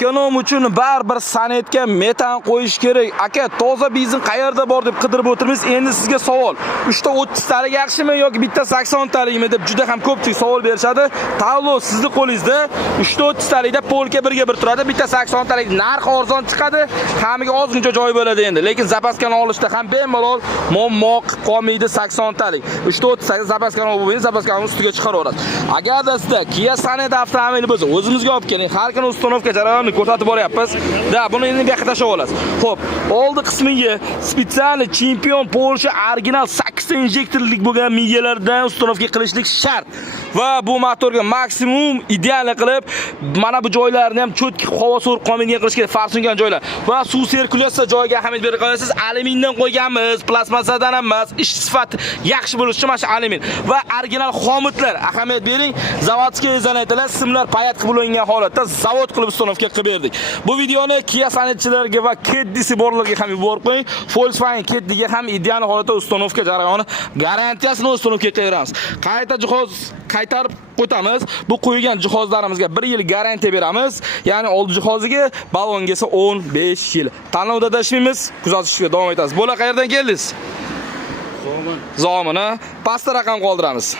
Ekonom uchun baribir san'atga metan qo'yish kerak. Aka, toza benzin qayerda bor deb qidirib o'tirmiz. Endi sizga savol. 3 ta 30 talik yaxshimi yoki bitta 80 talikmi deb juda ham ko'pchilik savol berishadi. Tanlov sizning qo'lingizda. 3 ta 30 talikda polka birga bir turadi. Bitta 80 talik narx arzon chiqadi. Kamiga ozgincha joy bo'ladi endi. Lekin zapaskani olishda ham bemalol muammo qolmaydi 80 talik. 3 ta 38 zapaskani olib bo'lmaydi, zapaskani ustiga chiqaraverasiz. Agarda sizda Kia Sonet avtomobili bo'lsa, o'zimizga olib keling. Har kuni uстановка jarayonini ko'rsatib boryapmiz. Da, buni endi bu yoqqa tashlab olasiz. Xo'p, oldi qismiga spetsial chempion Porsche original 8 injektorlik bo'lgan migalardan uстановка qilishlik shart. Va bu motorga maksimum ideal qilib, mana bu joylarni ham cho'tki havo so'rib qolmaydigan qilish kerak, farsungan joylar. Va suv sirkulyatsiya joyiga ahamiyat berib qo'yasiz. Alyumindan qo'yganmiz, plastmassadan emas, ish sifati yaxshi bo'lishi uchun mana shu alyumin va original xomutlar ahamiyat bering. Zavodskiy zanaytalar simlar payat qilib bo'lingan holatda zavod qilib uстановка qilib berdik. Bu videoni Kia san'atchilariga va Keddisi borlarga ham yuborib qo'ying. Volkswagen Keddiga ham ideal holatda uстановка jarayoni garantiyasini uстановка qilamiz. Qayta jihoz qaytarib qo'yamiz. Bu qo'ygan jihozlarimizga 1 yil garantiya beramiz. Ya'ni oldi jihoziga, balonga esa 15 yil. Tanlovda adashmaymiz, kuzatishga davom etamiz. Bo'la qayerdan keldingiz? Zomina. Pastda raqam qoldiramiz.